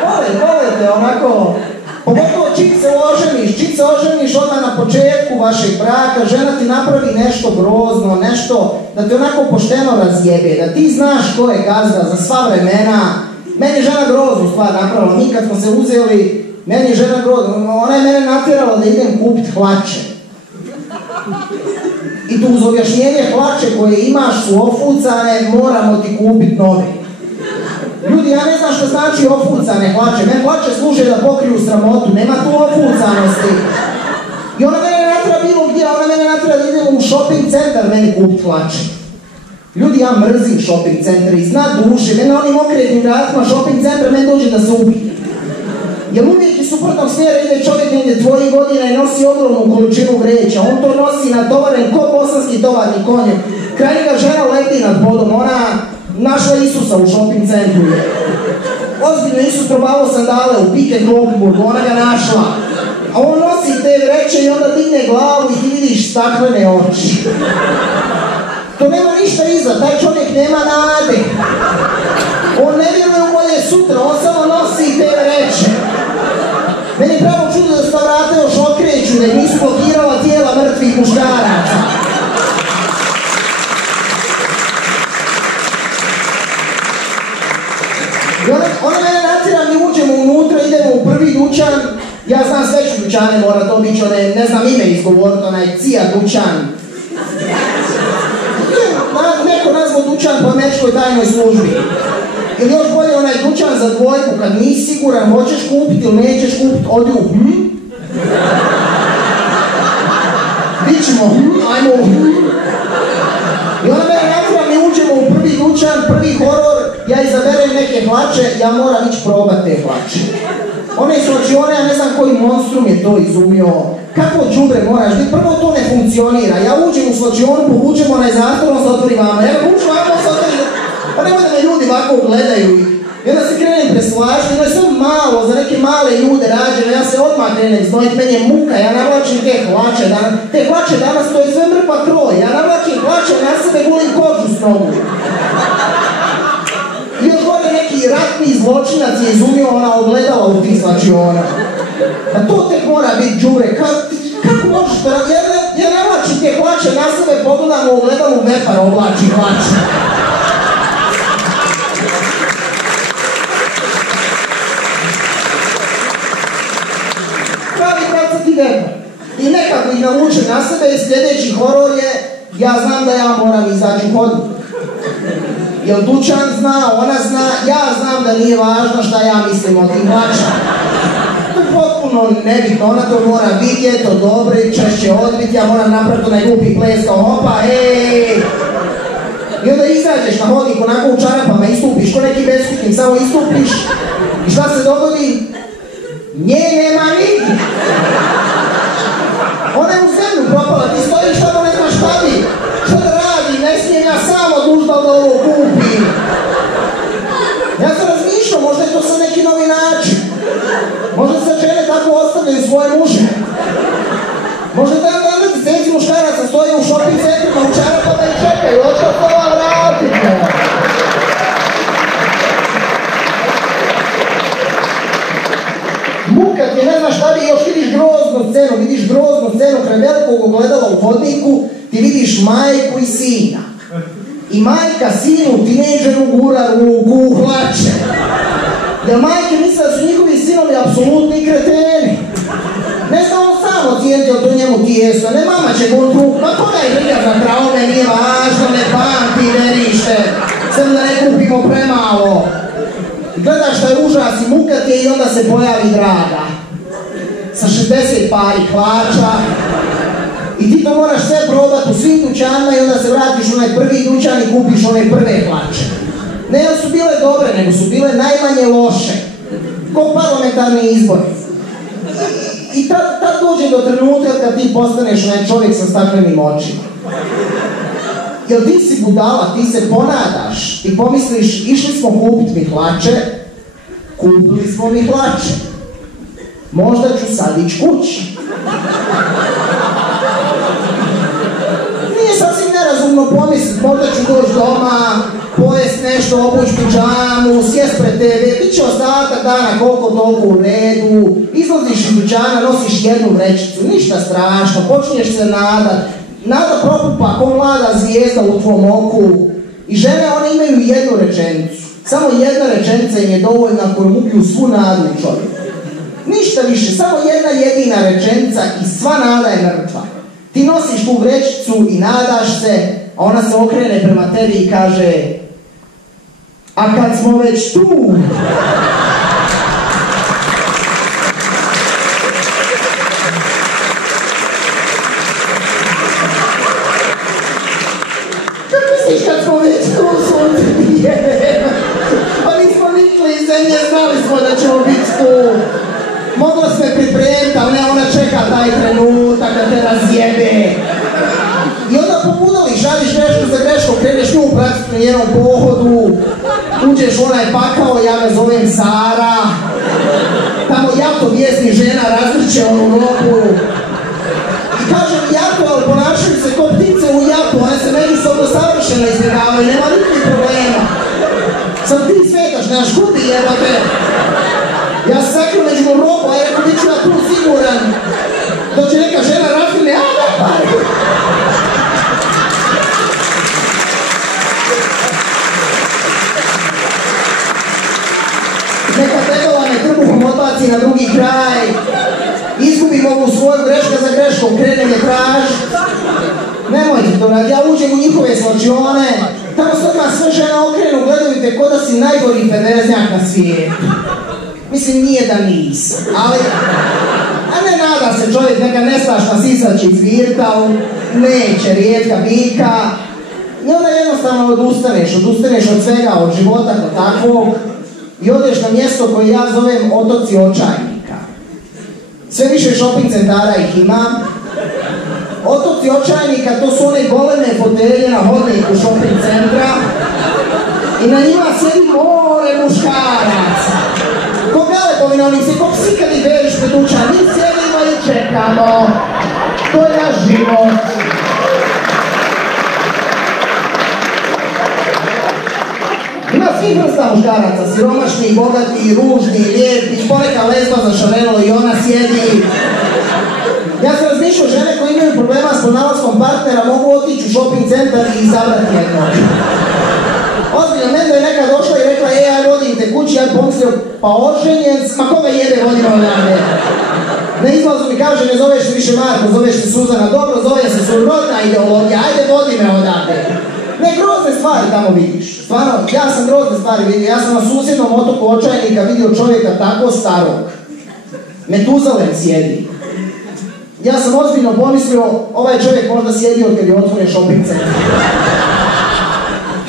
volite onako, pogotovo čim se oženiš odmah na početku vašeg braka, žena ti napravi nešto grozno, nešto da te onako pošteno razjebe, da ti znaš ko je gazda za sva vremena. Meni je žena groznu stvar napravila, mi kad smo se uzeli, meni je žena grozna, ona je mene natjerala da idem kupiti hlače. I tu uz objašnjenje hlače koje imaš su ofucane, moramo ti kupiti nove. Ljudi, ja ne znam što znači ofucane hlače. Mene hlače služe da pokriju sramotu, nema tu ofucanosti. I ona mene natreba bilo gdje, ona mene natreba da idem u shopping centar meni kupiti hlače. Ljudi, ja mrzim shopping centar i zna duše, mene onim okretnim vratima shopping centra meni dođe da se ubije. Jer uvijek iz suprotnog smjera ide čovjek negdje tvojih godina i nosi ogromnu količinu vreća. On to nosi natovaren ko bosanski tovarni konjem. Kraj njega žena leti nad podom, ona našla Isusa u shopping centru. Ozbiljno Isus probavao sandale u Pike Globburgu, ona ga našla. A on nosi te vreće i onda digne glavu i ti vidiš staklene oči. To nema ništa iza, taj čovjek nema nade. On ne vjeruje u bolje sutra, on samo nosi te vreće. Meni je pravo čudo da se vrate još okreću, da nisu blokirala tijela mrtvih muškaraca. I ona mene natjera, mi uđemo unutra, idemo u prvi dućan. Ja znam sve ću dućane, mora to biti one, ne znam ime izgovoriti, onaj Cija dućan. Neko nazvao dućan po američkoj tajnoj službi. Ili još bolje onaj dućan za dvojku, kad nisi siguran, hoćeš kupiti ili nećeš kupiti, odi u Bićemo, ajmo u I ona mene natjera, mi uđemo u prvi dućan, prvi horor, ja izaberem neke hlače, ja moram ići probati te hlače. One slačione, ja ne znam koji monstrum je to izumio. Kakvo đubre moraš biti? Prvo to ne funkcionira. Ja uđem u slačionu, povučem onaj zastor, on se otvori vama. Ja uđem vama, on se otvori. Pa nemoj da me ljudi ovako gledaju. I onda se krenem preslažiti, ono je sve malo, za neke male ljude rađeno, ja se odmah krenem znojiti, meni je muka, ja navlačim te hlače danas. Te hlače danas, to je sve mrpa kroj. Ja navlačim hlače, na sebe gulim kožu s nogu. I još gore neki ratni zločinac je izumio ona ogledala u tih slačiona. A to tek mora biti đure. Kako možeš to raditi? Ja navlačim te hlače, na sebe pogledam u ogledalu Vepar oblači hlače. Pravi pravcati Vepar. I nekako ih naučim na sebe i sljedeći horor je, ja znam da ja moram izaći u hodnik. Jer dućan zna, ona zna, ja znam da nije važno šta ja mislim o tim hlačama. To je potpuno nebitno, ona to mora vidjeti, odobriti, češće odbiti, ja moram napraviti onaj glupi ples kao hopa, hej! I onda izađeš na hodnik onako u čarapama, istupiš ko neki beskućnik, samo istupiš. I šta se dogodi? Nje nema nigdje. Ona je u zemlju propala, ti stojiš tamo, ne znaš šta bi. Šta da radi, ne smijem ja sam odlužbao da ovo kupim. Ja sam razmišljao, možda je to sad neki novi način. Možda se žene tako ostavljaju svoje muže. Možda danas deseci muškaraca stoje u shopping centrima u čarapama i čekaju, ošto to vam vratite. Muka ti ne znaš šta bi, još vidiš groznu scenu kraj velikog ogledala u hodniku, ti vidiš majku i sina. I majka sinu tinejdžeru gura ruku u hlače. Jer majke misle da su njihovi sinovi apsolutni kreteni. Ne zna on sam ocijeniti to njemu tijesto, ne mama će gurt ruku, ma koga je briga za traume, nije važno, ne pamti, ne nište, sem da ne kupimo premalo. Gledaš šta je užas i muka ti je i onda se pojavi Draga. Sa 60 pari hlača. I ti to moraš sve probati u svim dućanima i onda se vratiš u onaj prvi dućan i kupiš one prve hlače. Ne da su bile dobre, nego su bile najmanje loše. Ko parlamentarni izbori. I tad dođe do trenutka kad ti postaneš onaj čovjek sa staklenim očima. Jer ti si budala, ti se ponadaš, ti pomisliš, išli smo kupiti mi hlače, kupili smo mi hlače. Možda ću sad ići kući. Nije sasvim nerazumno pomisliti, možda ću doći doma, pojest nešto, obući pidžamu, sjest pred TV, bit će ostatak svaka dana koliko toliko u redu, izlaziš iz dućana, nosiš jednu vrećicu, ništa strašno, počinješ se nadat, nada propupa ko mlada zvijezda u tvom oku. I žene, one imaju jednu rečenicu, samo jedna rečenica im je dovoljna kojom ubiju svu nadu u čovjeku. Ništa više, samo jedna jedina rečenica i sva nada je mrtva. Ti nosiš tu vrećicu i nadaš se, a ona se okrene prema tebi i kaže: a kad smo već tu... Kako misliš kad smo već tu, sunce nije? Pa nismo nikli iz zemlje, znali smo da ćemo biti tu. Moglo se pripremiti, ali ne, ona čeka taj trenutak da te razjebe. I onda pobudališ, radiš grešku za greškom, kreneš nju pratiti na njenom pohodu, uđeš u onaj pakao, ja ga zovem Sara, tamo jako vjesni žena razvrće onu nogu. I kažem jako, ali ponašaju se ko ptice u jaku, one se međusobno savršeno izbjegavaju, nema nikakvih problema. Sam ti svetaš, nemaš kudi jebate. Ja se sakrio među robu, a ja rekao, bit ću ja tu siguran. Doće neka žena razvine, a da pari. Neka tegala me trbuhom odbaci na drugi kraj. Izgubim ovu svoju greška za greškom, krenem je tražiti. Nemojte to raditi, ja uđem u njihove slačione. Tamo se odmah sve žena okrenu, gledaju te ko da si najgori perverznjak na svijetu. Mislim, nije da nisam, ali... A ne nada se čovjek, neka nestašna sisač izvirta, neće rijetka biljka. I onda jednostavno odustaneš od svega, od života kao takvog i odeš na mjesto koje ja zovem otoci očajnika. Sve više shopping centara ih ima. Otoci očajnika, to su one goleme fotelje na hodniku shopping centra i na njima sjedi more muškaraca. Ko galepovina, oni se kog si kad ih veriš pred dućan, mi sjedimo i čekamo. To je naš život. Ima svih vrsta muškaraca, siromašni, bogati, ružni, lijepi, poneka lesba za šareno i ona sjedi. Ja sam razmišljao, žene koje imaju problema s pronalaskom partnera mogu otići u shopping centar i izabrati jednog. Ozbiljno, meni je neka došla i rekla, aj vodim te kući, ja pomislio, pa oženjen, ma koga jede vodimo odavde? Na izlazu mi kaže, ne zoveš se više Marko, zoveš se Suzana, dobro, zove se surodna ideologija, ajde vodi me odavde. Ne, grozne stvari tamo vidiš. Stvarno, ja sam grozne stvari vidio, ja sam na susjednom otoku očajnika vidio čovjeka tako starog. Metuzalem sjedi. Ja sam ozbiljno pomislio, ovaj čovjek možda sjedi od kad je otvoren shopping centar.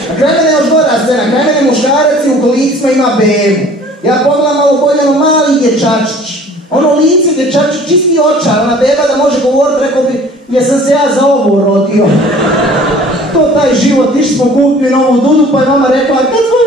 Na kraj mene još gora scena, kraj mene muškarac i u kolicima ima bebu. Ja pogledam malo bolje, ono mali dječačić. Ono lice dječačić, čisti očar, ona beba da može govoriti, rekao bi, jesam se ja za ovo rodio. To taj život, išli smo kupili novu dudu, pa je mama rekla, kad smo